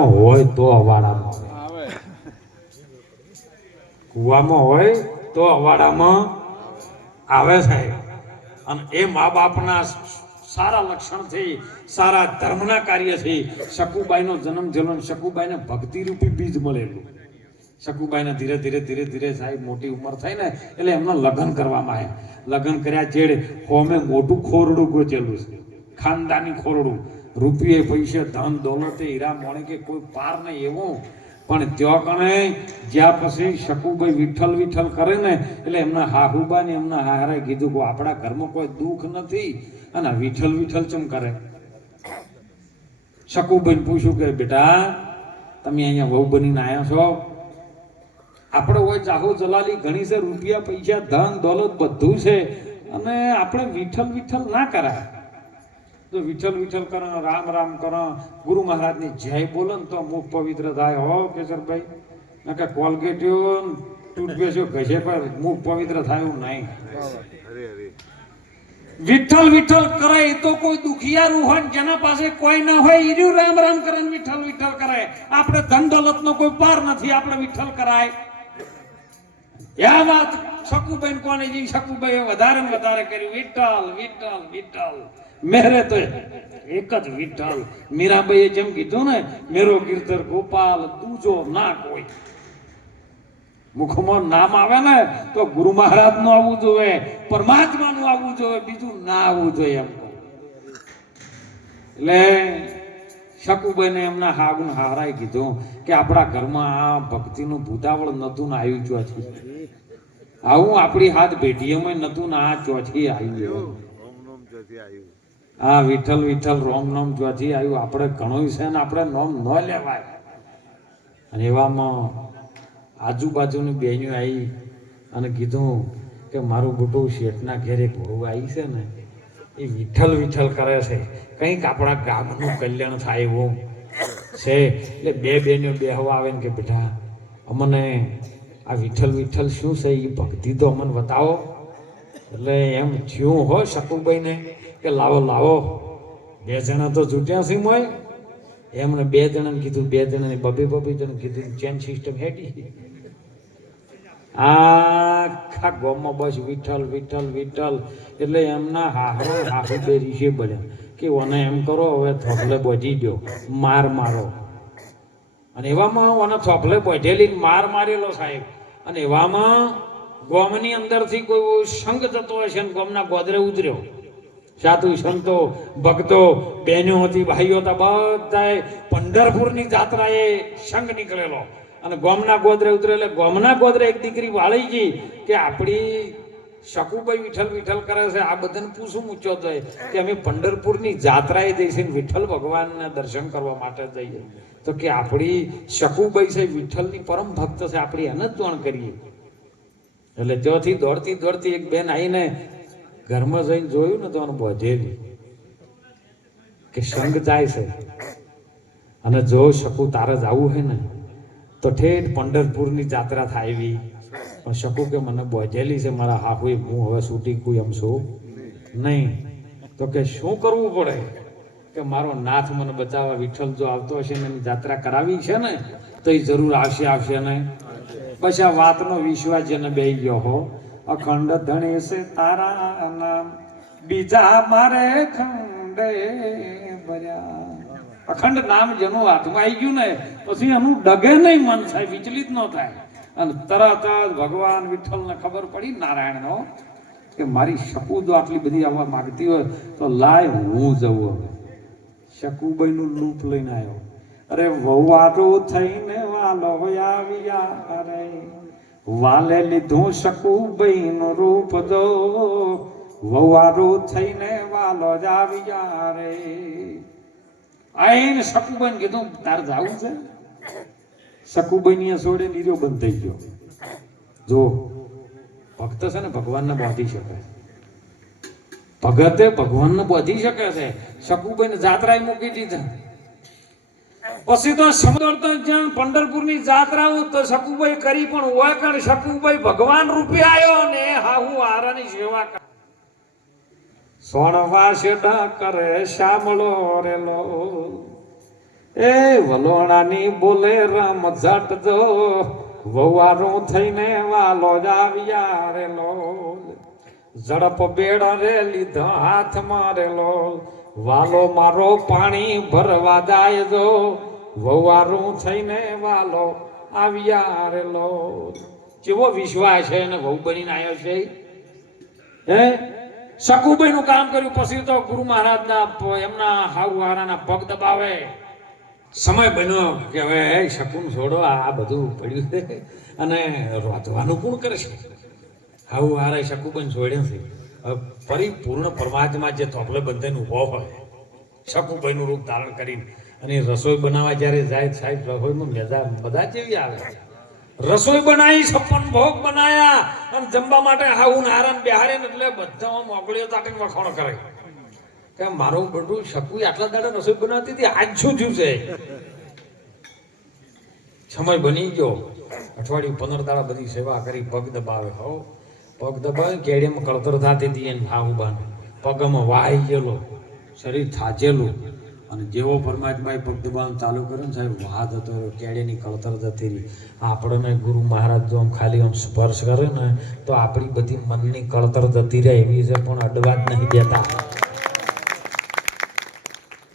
હોય તો અવાડામાં આવે, કુવામાં હોય તો અવાડામાં આવે સાહેબ. અને એ મા બાપના સારા લક્ષણથી, સારા ધર્મના કાર્યથી શકુબાઈનો જન્મ થયેલો. શકુબાઈને ભક્તિ રૂપી બીજ મળેલું. શકુબાઈને ધીરે ધીરે ધીરે ધીરે સાહેબ મોટી ઉંમર થઈ ને એટલે એમના લગ્ન કરવામાં આવ્યા. લગ્ન કર્યા ચેડે હોમે મોટું ખોરડું ગોચેલું છે, ખાનદાની ખોરડું. રૂપિયે પૈસે ધન દોલતે હીરા મોણકે કોઈ પાર નહીં એવું. પણ ત્યાં કણે જ્યાં પછી શકુબાઈ વિઠ્ઠલ વિઠ્ઠલ કરે ને એટલે એમના હાહુબા ને એમના હારે કીધું કે આપણા ઘરમાં કોઈ દુઃખ નથી અને વિઠ્ઠલ વિઠ્ઠલ ચમ કરે. શકુબાઈને પૂછ્યું કે બેટા તમે અહીંયા વહુ બનીને આવ્યા છો, આપણે હોય જાહો જલાલી ઘણી છે, રૂપિયા પૈસા ધન દોલત બધું છે, અને આપણે વિઠ્ઠલ વિઠ્ઠલ ના કરાય. તો વિઠ્ઠલ વિઠ્ઠલ કરો, રામ રામ કરો, ગુરુ મહારાજની જય બોલો ને તો મુખ પવિત્ર થાય. હો કેશરભાઈ, નકા કોલગેટ્યો ટૂથપેસ્ટ ઘસે પર મુખ પવિત્ર થાય એવું નહીં. વિઠ્ઠલ વિઠ્ઠલ કરે એ તો કોઈ દુખિયારું હોય જેના પાસે કોઈ ના હોય એ રામ રામ કરે, વિઠ્ઠલ વિઠ્ઠલ કરે. આપણે ધન દોલત નો કોઈ પાર નથી, આપણે વિઠ્ઠલ કરાય. આ વાત શકુબાઈ કોને જી શકુબાઈ વધારે ને વધારે કર્યું, વિઠ્ઠલ વિઠ્ઠલ વિઠ્ઠલ. મેરે તો એક જ વિઠ્ઠલ. મીરાબાઈએ જેમ કીધું ને, મેરો કીર્તર ગોપાલ તુજો ના કોઈ. મુખમાં નામ આવે ને તો ગુરુ મહારાજ નું આવવું જોઈએ, પરમાત્મા નું આવવું જોઈએ, બીજું ના આવવું જોઈએ એમ. એટલે શકુબાઈને એમના હાગુન હારાએ કીધું કે આપણા ઘરમાં આ ભક્તિનું ભૂતાવળ નતું ને આવ્યું ચોથી. આવું આપણી હાથ ભેટીઓમાં નતું ને આ ચોથી આવ્યું. આ વિઠ્ઠલ વિઠ્ઠલ રોમ નોમ ચોથી આવ્યું. આપણે ઘણું છે ને આપણે નોમ ન લેવાય. અને એવામાં આજુબાજુની બહેનો આવી અને કીધું કે મારું બુટું શેઠના ઘેરે ભોળું આવી છે ને, એ વિઠ્ઠલ વિઠ્ઠલ કરે છે, કંઈક આપણા ગામનું કલ્યાણ થાય એવું છે. એટલે બે બહેનો બેહવા આવે ને કે બેટા અમને આ વિઠ્ઠલ વિઠ્ઠલ શું છે એ ભક્તિ તો અમને બતાવો. એટલે એમ થયું હોય શકુબાઈને કે લાવો લાવો, બે જણા તો છૂટ્યા છે મોય. એમને બે જણાને કીધું, બે જણાને બબે જણ કીધું, ચેન સિસ્ટમ હેડી. આખા ગામમાં બસ વિઠ્ઠલ વિઠ્ઠલ વિઠ્ઠલ. એટલે એમના હાહુ બે રીશે બન્યા કે ઓને એમ કરો હવે થોભલે બોધી દો, માર મારો. અને એવામાં ઓને થોભલે બોધેલી માર મારેલો સાહેબ. અને એવામાં ગામની અંદરથી કોઈ સંઘ જતો હશે ને ગામના ગોદરે ઉતર્યો. સાધુ સંતો ભક્તો બહેનો હતી, ભાઈઓ હતા, બધા પંઢરપુરની જાત્રાએ સંઘ નીકળેલો અને ગામના ગોદરે ઉતરે. એટલે ગામના ગોદરે એક દીકરી વાળી ગઈ કે આપણી શકુબાઈ વિઠ્ઠલ વિઠ્ઠલ કરે છે, આ બધાને પૂછું મૂચો થાય કે અમે પંઢરપુરની જાત્રાએ જઈશું વિઠ્ઠલ ભગવાનના દર્શન કરવા માટે જઈએ. તો કે આપણી શકુબાઈ છે વિઠ્ઠલની પરમ ભક્ત છે, આપણી એને જ જોણ કરીએ. એટલે ત્યાંથી દોડતી દોડતી એક બેન આવીને ઘરમાં જઈને જોયું ને તો એને બોધેલી કે સંગ જાય છે અને જો શકુ તારે જ આવું હે ને તો ઠેઠ પંઢરપુરની જાત્રા થાય એવી. પણ શકુ કે મને બોધેલી છે મારા હાહુએ, હું હવે છૂટી કોઈ એમ છું નહીં. તો કે શું કરવું પડે કે મારો નાથ મને બચાવવા વિઠ્ઠલ જો આવતો હશે ને એની જાત્રા કરાવી છે ને તો એ જરૂર આવશે ને. બસ આ વાતનો વિશ્વાસ જેને બેહી ગયો હો. અખંડ ધણેશ તારા નામ બીજા મારે ખંડે ભર્યા. અખંડ નામ જેનું હાથમાં આવી ગયું ને પછી એનું ડગે નહીં મન થાય, વિચલિત ન થાય. અને તરત જ ભગવાન વિઠ્ઠલને ખબર પડી નારાયણનો કે મારી શકુ જો આટલી બધી આવવા માગતી હોય તો લાય હું જવું. હવે શકુબાઈનું લૂપ લઈને આવ્યો. અરે વહુવારું થઈને વાલો આવ્યા, અરે વાલે લીધું શકુબાઈનું રૂપ જો, વહુવારું થઈને વાલો જ આવ્યા રે. આઈને શકુબાઈને કીધું તાર જાવું છે. શકુબાઈ છોડે નીરો બંધ થઈ ગયો. જો ભક્ત છે ને ભગવાનને બાંધી શકે, ભગતે ભગવાનને બાંધી શકે છે. શકુબાઈને જાત્રાએ મૂકી દીધા. પછી તો સમુદ્ર તો જ્યાં પંઢરપુરની જાત્રાઓ તો શકુબાઈ કરી, પણ હોય કારણ શકુબાઈ ભગવાન રૂપે આવ્યો ને હાહુ હારાની સેવા કરે. સોણવા સેડા કરે શામળો રેલો એ વલોણાની બોલે રામ ઝટજો વવારું થઈને વાલો જ આવ્યા રે લોલ ઝડપ બેડ રે લીધો હાથ મારેલો વાલો મારો પાણી ભરવા જાય જો વવારું થઈને વાલો આવ્યા રે લોલ કેવો વિશ્વાસ છે અને વહુ બનીને આવ્યો છે હે શકુભાઈ નું કામ કર્યું પછી તો ગુરુ મહારાજના એમના હાઉહારાના પગ દબાવે સમય બન્યો કે હવે શકુન છોડો આ બધું પડ્યું છે અને રોધવાનું કોણ કરે છે હાઉહારે શકુભાઈ છોડ્યા છે પરિપૂર્ણ પરમાત્મા જે થોપલે બંધાઈને ઉભો હોય શકુભાઈ નું રૂપ ધારણ કરીને અને રસોઈ બનાવવા જ્યારે જાય સાહેબ રસોઈમાં મજા બધા જેવી આવે રસોઈ બનાવી 56 ભોગ બનાયા અને જમવા માટે હાઉન હારણ બિહારે એટલે બધા મોકળીઓ તાકીને વખાણ કરે કે મારું બેટું શકુ આટલા દાડા રસોઈ બનાવતી હતી આજ શું થયું છે સમય બની ગયો અઠવાડિયું 15 દાડા બધી સેવા કરી પગ દબાવે હો પગ દબાવે કેડિયામાં કળતર થતી હતી એને હાઉબાન પગમાં વાઈ ગયેલો શરીર થાચેલું અને જેવો પરમાત્માએ પગ દબાવવાનું ચાલુ કર્યું ને સાહેબ વાદ હતો કેડિયાની કળતર જતી રહી આપણને ગુરુ મહારાજ જો આમ ખાલી આમ સ્પર્શ કરે ને તો આપણી બધી મનની કળતર જતી રહે એવી છે પણ અડવા જ નહીં દેતા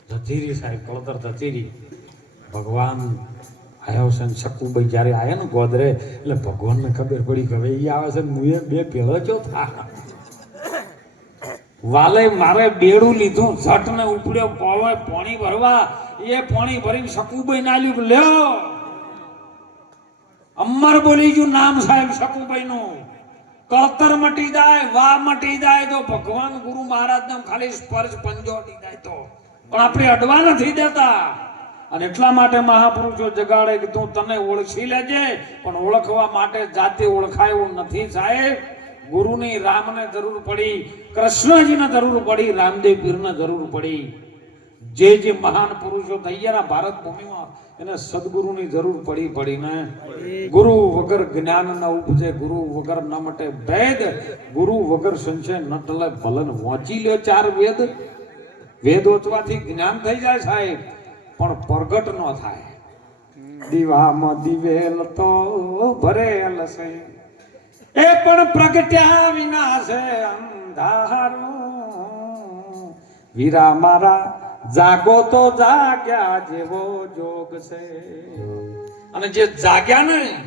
જતી રહી સાહેબ કળતર જતી રહી ભગવાન આવ્યો છે ને શકુભાઈ જ્યારે આવ્યા ને ગોદરે એટલે ભગવાનને ખબર પડી કે હવે એ આવે છે ને મુએ બે પેલો ચો થા વાલે મારે બેડું લીધું ઝટ ને ઉપડ્યો પોવે પાણી ભરવા એ પાણી ભરીને શકુભાઈ ના લ્યું લ્યો અમર બોલી ગયું નામ સાહેબ શકુભાઈ નું કળતર મટી જાય વાહ મટી જાય તો ભગવાન ગુરુ મહારાજ ને ખાલી સ્પર્શ પંજો અડી જાય તો પણ આપણે અડવા નથી દેતા અને એટલા માટે મહાપુરુષો જગાડે કે તું તને ઓળખી લેજે પણ ઓળખવા માટે જાતે ઓળખાય એવું નથી સાહેબ ગુરુની રામને જરૂર પડી કૃષ્ણજીને જરૂર પડી રામદેવ પીરને જરૂર પડી જે મહાન પુરુષો થઈ ગયા ભારત ભૂમિમાં એને સદગુરુની જરૂર પડીને ગુરુ વગર જ્ઞાન ન ઉપજે ગુરુ વગર ન મટે ભેદ ગુરુ વગર સંશય ન ટલે ભલન વાંચી લ્યો 4 વેદ વેદ વાંચવાથી જ્ઞાન થઈ જાય સાહેબ પણ પ્રગટ ન થાય દીવામાં દિવેલ તો ભરેલ છે એ પણ પ્રગટ્યા વિના છે અંધારું વીરા મારા જાગો તો જાગ્યા જેવો જોગ છે અને જે જાગ્યા ને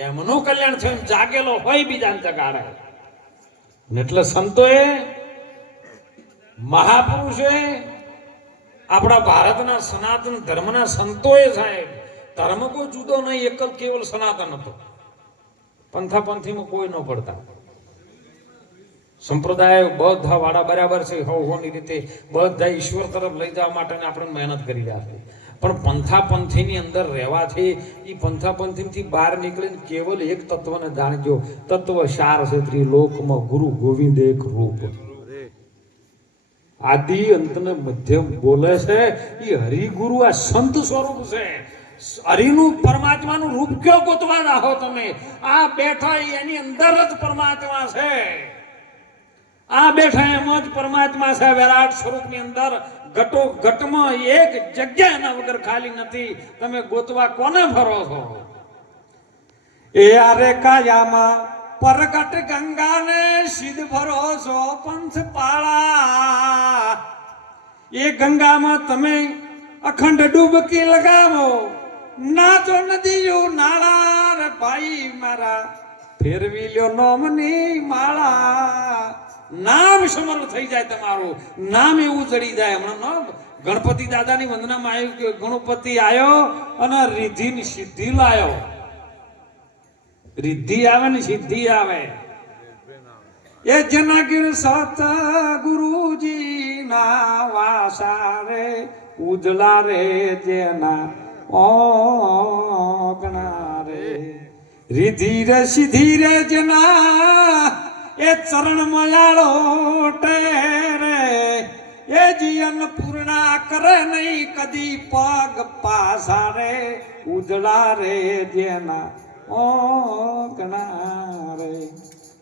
એમનું કલ્યાણ થયું જાગેલો હોય બીજાને જગાડે એટલે સંતોએ મહાપુરુષોએ આપણા ભારતના સનાતન ધર્મના સંતોએ સાહેબ ધર્મ કોઈ જુદો નહીં એક જ કેવલ સનાતન હતો પંથાપંથીમાં કોઈ ન પડતા સંપ્રદાય બધા વાળા બરાબર છે હોની રીતે બધા ઈશ્વર તરફ લઈ જવા માટે આપણે મહેનત કરી રહ્યા છે પણ પંથાપંથીની અંદર રહેવાથી એ પંથાપંથીથી બહાર નીકળીને કેવલ એક તત્વને જાણજો તત્વ સાર છે ત્રિલોકમાં ગુરુ ગોવિંદ એક રૂપ આદિ અંતને મધ્યમ બોલે છે એ હરિગુરુ આ સંત સ્વરૂપ છે હરિનું પરમાત્માનું રૂપ કયો ગોતવા રહો તમે આ બેઠા એની અંદર જ પરમાત્મા છે આ બેઠા એમ જ પરમાત્મા છે વિરાટ સ્વરૂપની અંદર ઘટો ઘટમાં એક જગ્યા એના વગર ખાલી નથી તમે ગોતવા કોને ફરો છો એ આરે કાયામાં પરગટ ગંગાને સિદ્ધ ભરોસો પંથ પાળા એ ગંગામાં તમે અખંડ ડૂબકી લગાવો નાચો નદીઓ નાળા રે ભાઈ મારા ફેરવી લ્યો નોમની માળા નામ સમર થઈ જાય તમારું નામ એવું ચડી જાય હમણાં ગણપતિ દાદાની વંદનામાં આવ્યું કે ગણપતિ આવ્યો અને રિદ્ધિની સિદ્ધિ લાયો રિદ્ધિ આવે ને સિદ્ધિ આવે એ જનગીર સત ગુરુજી ના વાસા રે ઉજલા રે જેના ઓગણા રે રિદ્ધિ રે સિદ્ધિ રે જેના એ ચરણ મયાળો રે એ જીવન પૂર્ણા કરે નહીં કદી પગ પાસા રે ઉજળા રે જેના ઓગણા રે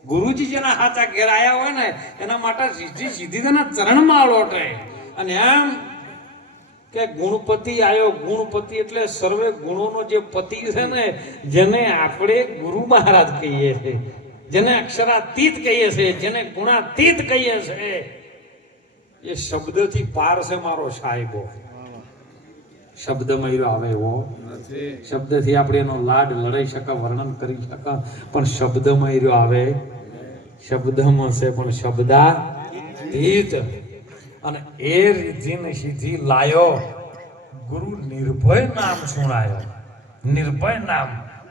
ગુરુજી જેના હાથા ઘેરાયા હોય ને એના માટે સીધી તેના ચરણમાં લોટે અને એમ કે ગુણપતિ આવ્યો. ગુણપતિ એટલે સર્વે ગુણોનો જે પતિ છે ને, જેને આપણે ગુરુ મહારાજ કહીએ છીએ, જેને અક્ષરાતીત કહીએ છીએ, જેને ગુણાતીત કહીએ છીએ, એ શબ્દથી પાર છે મારો સાહેબો. શબ્દ મયરો આવે એવો શબ્દથી આપણે એનો લાડ લડાઈ શકે, વર્ણન કરી શકે, પણ શબ્દ મયરો આવે શબ્દમાં છે, પણ શબ્દાતીત. અને એ રીતિને સીધી લાયો ગુરુ નિર્ભય નામ સુણાયો. નિર્ભય નામ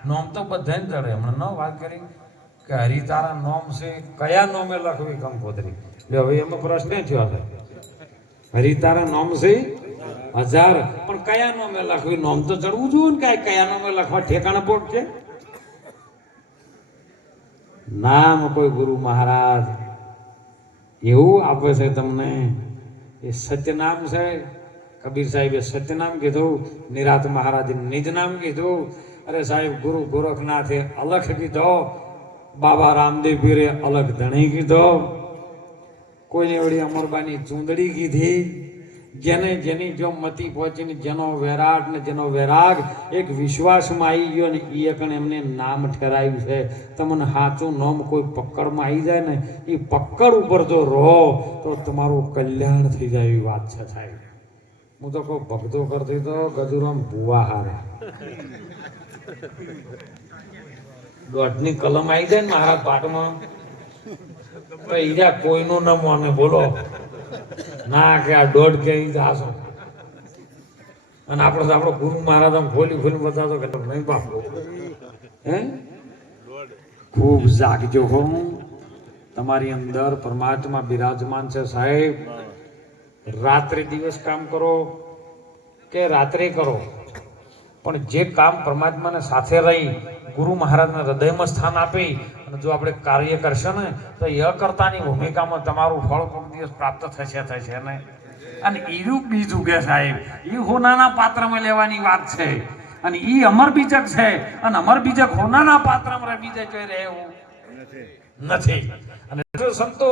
નોમ તો બધાને ચડે. હમણાં ન વાત કરી કે હરિતારા નોમ છે, કયા નોમે લખવી કંકોત્રી? એટલે હવે એમાં પ્રશ્ન થયો છે. હરિતારા નોમ છે 1000, પણ કયા નોમે લખવી? નોમ તો ચડવું જોઈએ ને. કયા નોમે લખવા ઠેકાણા પોટ છે? નામ કોઈ ગુરુ મહારાજ એવું આપે છે તમને. એ સત્યનામ છે. કબીર સાહેબે સત્યનામ કીધું, નિરાત મહારાજે નિજ નામ કીધું. અરે સાહેબ, ગુરુ ગોરખનાથે અલખ કીધો, બાબા રામદેવ પીરે અલખ ધણી કીધો, કોઈને વળી અમરબાની ચૂંદડી કીધી. જેને જેની જો મતી પહોંચીને જેનો વૈરાગ ને જેનો વૈરાગ એક વિશ્વાસમાં આવી ગયો ને, એ કણ એમને નામ ઠેરાયું છે. તમને સાચું નામ કોઈ પકડમાં આવી જાય ને, એ પકડ ઉપર જો રહો તો તમારું કલ્યાણ થઈ જાય એવી વાત છે સાહેબ. હું તો કોઈ ભક્તો કરતી તો ગજુરામ ભુવા હારે દોઢની કલમ આવી જાય ને મારા પાટમાં, કોઈનું ન માને. બોલો ના કે આ દોઢ કે જાશો. અને આપણો ગુરુ મહારાજ આમ ખોલી બતાવતો કે નહીં બાપુ, હે ખૂબ જાગજો હો. તમારી અંદર પરમાત્મા બિરાજમાન છે સાહેબ. રાત્રે દિવસ કામ કરો કે રાત્રે કરો, પણ જે કામ પરમાત્માને સાથે રહી ગુરુ મહારાજના હૃદયમાં સ્થાન આપી અને જો આપણે કાર્ય કરશે ને, તો એ કરતાની ભૂમિકામાં તમારું ફળ કોઈક દિવસ પ્રાપ્ત થશે ને. અને એનું બીજ ઉગે સાહેબ, એ હોનાના પાત્રમાં લેવાની વાત છે. અને એ અમર બીજક છે. અને અમર બીજક હોનાના પાત્રમાં બીજે જોઈ રહે એવું નથી. અને સંતો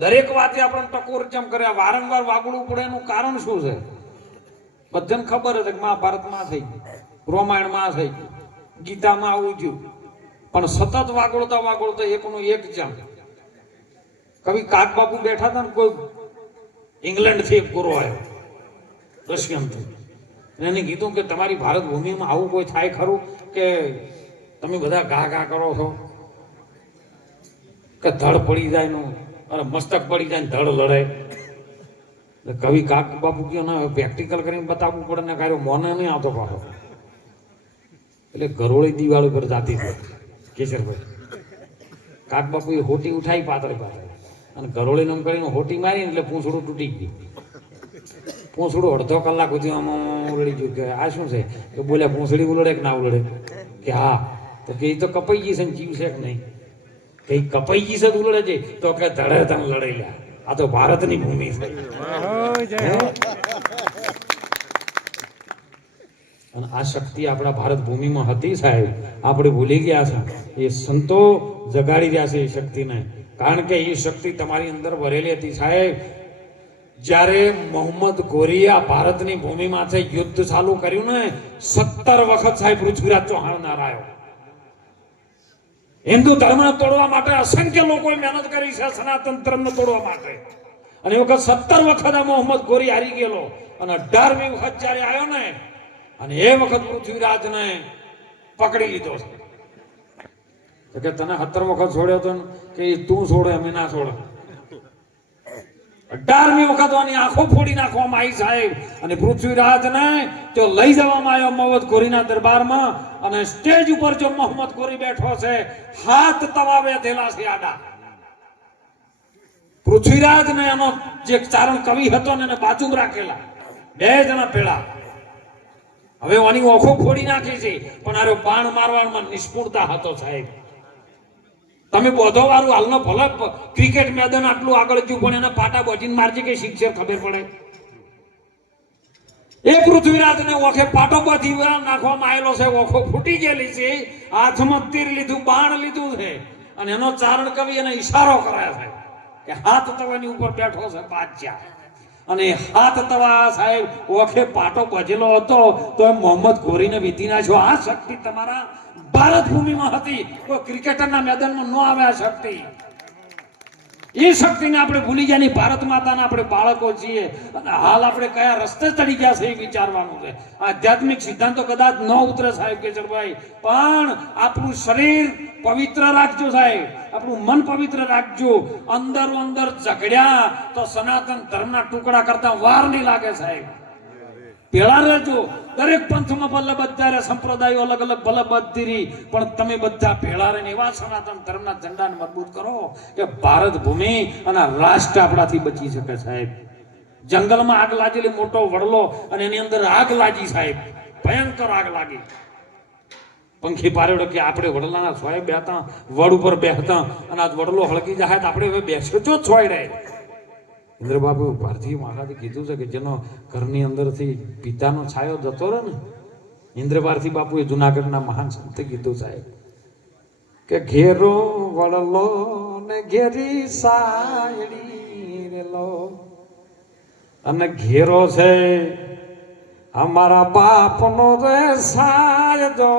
દરેક વાતે આપણને ટકોર ચમ કરે, વારંવાર વાગડવું પડે એનું કારણ શું છે? બધાને ખબર છે કે મહાભારતમાં થઈ ગયું, રામાયણમાં થઈ ગયું, ગીતામાં આવું થયું, પણ સતત વાગોળતા એકનો એક ચમ. કવિ કાક બાપુ બેઠા હતા ને, કોઈ ઇંગ્લેન્ડ થી એક ગુરુ આવ્યો રશિયનથી, એને કીધું કે તમારી ભારત ભૂમિમાં આવું કોઈ થાય ખરું કે તમે બધા ઘા કરો છો કે ધડ પડી જાય નું, અરે મસ્તક પડી જાય ને ધડ લડાય? કવિ કાક બાપુ કયો ના, પ્રેક્ટિકલ કરીને બતાવવું પડે ને, કાર્યો મોને નહીં આવતો પાછો. એટલે ગરોળી દિવાળ ઉપર જાતી હતી કેશરભાઈ. કાક બાપુ એ હોટી ઉઠાઈ પાતળી અને ગરોળી નમ કરીને હોટી મારી એટલે પૂંછડું તૂટી ગયું. પૂંછડું અડધો કલાક સુધી આમાં ઉલડી ગયું. કે આ શું છે? તો બોલ્યા પૂંછડી ઉલડે કે ના ઉલડે? કે હા. તો કે એ તો કપાઈ ગઈ છે ને જીવશે કે નહીં? કઈ કપાઈ ગઈ છે ઉલડે છે? તો કે ધડે તમે લડાઈ લ્યા, આ તો ભારતની ભૂમિ છે. અને આ શક્તિ આપણા ભારત ભૂમિમાં હતી સાહેબ, આપણે ભૂલી ગયા છે. એ સંતો જગાડી રહ્યા છે એ શક્તિને, કારણ કે એ શક્તિ તમારી અંદર ભરેલી હતી સાહેબ. જ્યારે મોહમ્મદ ગોરીએ ભારતની ભૂમિમાંથી યુદ્ધ ચાલુ કર્યું ને, 17 વખત સાહેબ પૃથ્વીરાજ ચૌહાણ નારાયો. હિન્દુ ધર્મને તોડવા માટે અસંખ્ય લોકોએ મહેનત કરી છે, સનાતન ધર્મને તોડવા માટે. અને એ વખત 17 વખત મોહમ્મદ ગોરી હારી ગયેલો. અને 18મી વખત જ્યારે આવ્યો ને, અને એ વખત પૃથ્વીરાજને પકડી લીધો છે. તો કે તને 17 વખત છોડ્યો તો કે તું છોડે અમે ના છોડે. 18મી વખત આની આંખો ફોડી નાખવામાં આવી સાહેબ. અને પૃથ્વીરાજને તો લઈ જવામાં આવ્યો મોહમ્મદ ગોરીના દરબારમાં. અને સ્ટેજ ઉપર જો મોહમ્મદ ગોરી બેઠો છે, હાથ તવાવે ધેલા છે આડા. પૃથ્વીરાજ ને એનો જે ચારણ કવિ હતો ને એને બાજુમાં રાખેલા, 2 જણા પેલા. હવે આની ઓખો ફોડી નાખી છે, પણ આરો બાણ મારવામાં નિષ્ફળતા હતો સાહેબ. તમે બોધો વાળું હાલનો ભલે ક્રિકેટ મેદાન આટલું આગળ જ્યું, પણ એને પાટા બોજીને મારજે કે શિક્ષક ખબર પડે. એ પૃથ્વીરાજને ઓખે પાટો બાંધી નાખવામાં આવેલો છે, ઓખો ફૂટી ગયેલી છે, હાથમાં તીર લીધું, બાણ લીધું છે. અને એનો ચારણ કવિ એને ઈશારો કરે છે કે હાથ તવાની ઉપર બેઠો છે બાદશાહ. અને હાથ તવા સાહેબ ઓખે પાટો પજેલો હતો તો એમ મોહમ્મદ ઘોરીને વીતી નાખ્યો. આ શક્તિ તમારા ભારત ભૂમિમાં હતી. કોઈ ક્રિકેટરના મેદાનમાં ન આવે આ શક્તિ. એ શક્તિને આપણે ભૂલી ગયા. ભારત માતાના આપણે બાળકો છીએ અને હાલ આપણે કયા રસ્તે ચડી ગયા છે એ વિચારવાનું છે. આધ્યાત્મિક સિદ્ધાંતો કદાચ ન ઉતરે સાહેબ કેશરભાઈ, પણ આપણું શરીર પવિત્ર રાખજો સાહેબ, આપણું મન પવિત્ર રાખજો. અંદર અંદર ઝઘડ્યા તો સનાતન ધર્મના ટુકડા કરતા વાર નહીં લાગે સાહેબ. ભેળા રહેજો. દરેક પંથમાં ભલે બધા સંપ્રદાયો અલગ અલગ ભલે બધી, પણ તમે બધા ભેળા રહીને એવા સનાતન ધર્મના ઝંડાને મજબૂત કરો કે ભારત ભૂમિ અને રાષ્ટ્ર આપણાથી બચી શકે સાહેબ. જંગલમાં આગ લાગેલી, મોટો વડલો અને એની અંદર આગ લાગી સાહેબ, ભયંકર આગ લાગી. પંખી પારેડો કે આપણે વડલાના છોય બેહતા, વડ ઉપર બેહતા અને આ વડલો હળગી જાય તો આપણે હવે બેસો જો છોય રહે. ઇન્દ્રબાબુ ભારતીય મહારાજે કીધું છે કે જેનો ઘરની અંદરથી પિતાનો છાયો જતો રહે ને, ઇન્દ્રભારતી બાપુએ જુનાગઢના મહાન સંતે કીધું સાહેબ કે ઘેરો વડલો ને ઘેરી સાયડી રેલો, અને ઘેરો છે અમારા બાપનો રે સાયડો,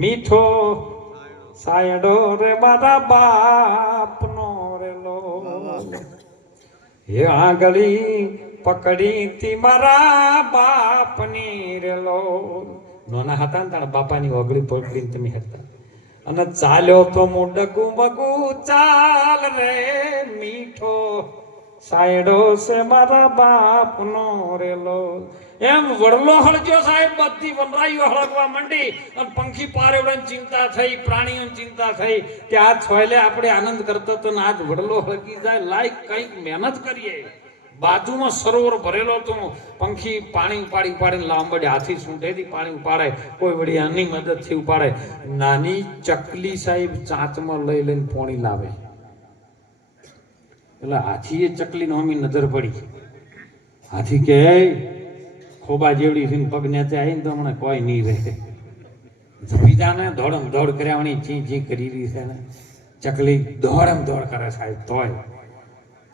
મીઠો સાયડો રે મારા બાપનો રેલો, હે આંગળી પકડી તી મારા બાપની રેલો. નોના હતા ને તારા બાપાની ઓગળી પકડીને તમે હતા અને ચાલ્યો તો હું ડગુ મગુ ચાલ રે, મીઠો સાયડો છે મારા બાપનો રેલો. એમ વડલો હળગ્યો સાહેબ, બધી વનરાઈઓ હળગવા માંડી અને પંખી પારેવડાની ચિંતા થઈ, પ્રાણીઓની ચિંતા થઈ કે આ છોયલે આપણે આનંદ કરતો તો આજ વડલો હળગી જાય, લાયક કંઈક મહેનત કરીએ. બાજુમાં સરોવર ભરેલો હતો, પંખી પાણી ઉપાડી ઉપાડીને લાંબડે હાથી સૂંઢેથી પાણી ઉપાડે, કોઈ વળી આની મદદથી ઉપાડે. નાની ચકલી સાહેબ ચાંચમાં લઈ લઈને પોણી લાવે, એટલે હાથીએ ચકલી નો અમી નજર પડી. હાથી કે ખોબા જેવડી થઈને પગ નેચે આવી ને તો હમણાં કોઈ નહીં રહે. બીજાને દોડમ દોડ કર્યાની ચી ચી કરી રહી છે ને, ચકલી દોડમ દોડ કરે સાહેબ. તોય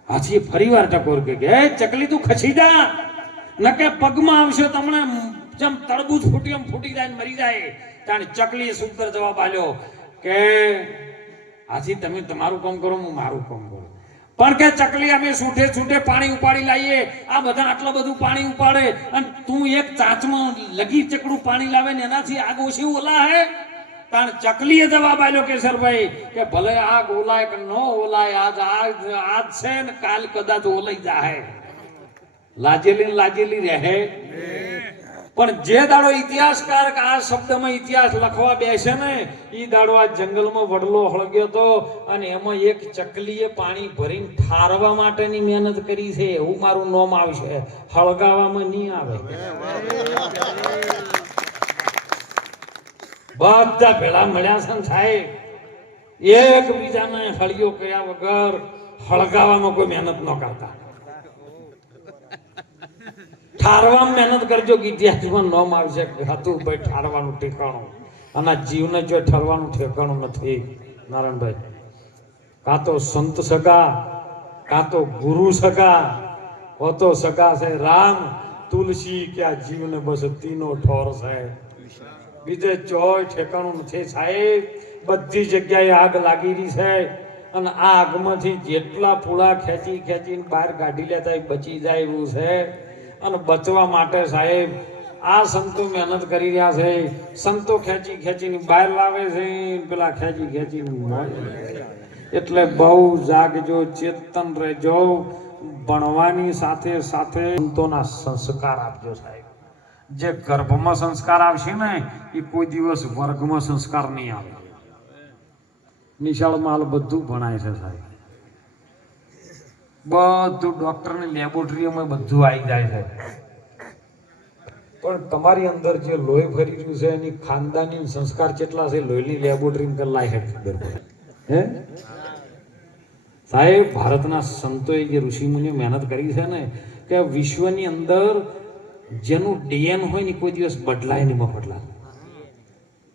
હાથીએ ફરી વાર ટકોર કે ચકલી તું ખસી જા, નકે પગમાં આવશે તમને જેમ તરબૂચ ફૂટી એમ ફૂટી જાય મરી જાય. કારણ ચકલીએ સુંદર જવાબ આલ્યો કે હાથી તમે તમારું કામ કરો, હું મારું કામ કરું. પણ કે ચકલી અમે છૂટે છૂટે પાણી ઉપાડી લાવીએ, આ બધા આટલું બધું પાણી ઉપાડે અને તું એક ચાંચમાં લગી ચકડું પાણી લાવે ને એનાથી આગ ઓછી ઓલા હે. કારણ ચકલીએ જવાબ આપ્યો કેશરભાઈ કે ભલે આગ ઓલાય કે ન ઓલાય, આજ છે ને કાલ કદાચ ઓલાઈ જાય, લાજેલી લાજેલી રહે. પણ જે દાડો ઇતિહાસકાર આ શબ્દમાં ઇતિહાસ લખવા બેસે ને, ઈ દાડો આ જંગલમાં વડલો હળગ્યો હતો અને એમાં એક ચકલીએ પાણી ભરીને ઠારવા માટેની મહેનત કરી છે. એવું મારું નામ આવશે, હળગાવામાં નહીં આવે. બધા ભેળા મળ્યા છે સાહેબ, એકબીજાને હળિયો કર્યા વગર હળગાવામાં કોઈ મહેનત ન કરતા. ઠારવામાં મહેનત કરજો કે ઇતિહાસમાં નોમ આવશે હતું ભાઈ ઠારવાનું ઠેકાણું, અને જીવને જો ઠરવાનું ઠેકાણું નથી. નારાયણભાઈ કાં તો સંત સગા, કાં તો ગુરુ સગા, હોતો સગા છે રામ તુલસી કે આ જીવને બસ તીનો ઠોર છે, બીજે ચોય ઠેકાણું નથી સાહેબ. બધી જગ્યાએ આગ લાગી રહી છે અને આ આગમાંથી જેટલા પૂળા ખેંચી ખેંચીને બહાર કાઢી લેતા બચી જાય એવું છે. અને બચવા માટે સાહેબ આ સંતો મહેનત કરી રહ્યા છે. સંતો ખેંચી ખેંચીને બહાર લાવે છે, પેલા ખેંચી ખેંચીને. એટલે બહુ જાગજો, ચેતન રહેજો, ભણવાની સાથે સાથે સંતોના સંસ્કાર આપજો સાહેબ. જે ગર્ભમાં સંસ્કાર આવશે ને એ કોઈ દિવસ વર્ગમાં સંસ્કાર નહીં આવે. નિશાળમાં હાલ બધું ભણાય છે સાહેબ, બધું ડોક્ટરની લેબોરેટરીમાં બધું આવી જાય છે. પણ તમારી અંદર જે લોહી ફરી રહ્યું છે એની ખાનદાની સંસ્કાર કેટલા છે, લોહીની લેબોરેટરી કલાય છે ખબર પડે હે સાહેબ. ભારતના સંતોએ જે ઋષિમુનિઓ મહેનત કરી છે ને કે વિશ્વની અંદર જેનું ડીએન હોય ને કોઈ દિવસ બદલાય નહીં. મફતલાલ,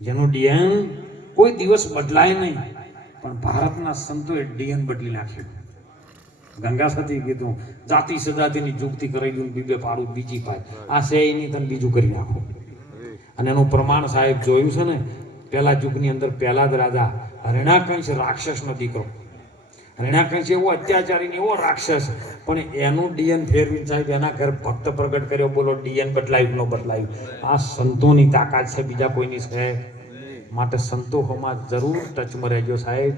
જેનું ડીએન કોઈ દિવસ બદલાય નહીં, પણ ભારતના સંતોએ ડીએન બદલી નાખ્યું. ગંગા સતી કીધું જાતિ સજાતિની જુગતી કરી દઉં બીબે પાડું બીજી પાય આ છે એની તને બીજું કરી નાખો. અને એનું પ્રમાણ સાહેબ જોયું છે ને, પહેલા યુગની અંદર પહેલા જ રાજા હરિણાકંશ રાક્ષસનો દીકરો. હરિણાકંશ એવો અત્યાચારી ને એવો રાક્ષસ, પણ એનું ડીએન ફેરવીને સાહેબ એના ઘર ભક્ત પ્રગટ કર્યો. બોલો ડીએન બદલાયું ન બદલાયું? આ સંતોની તાકાત છે, બીજા કોઈની છે. માટે સંતોમાં જરૂર ટચમાં રહેજો સાહેબ.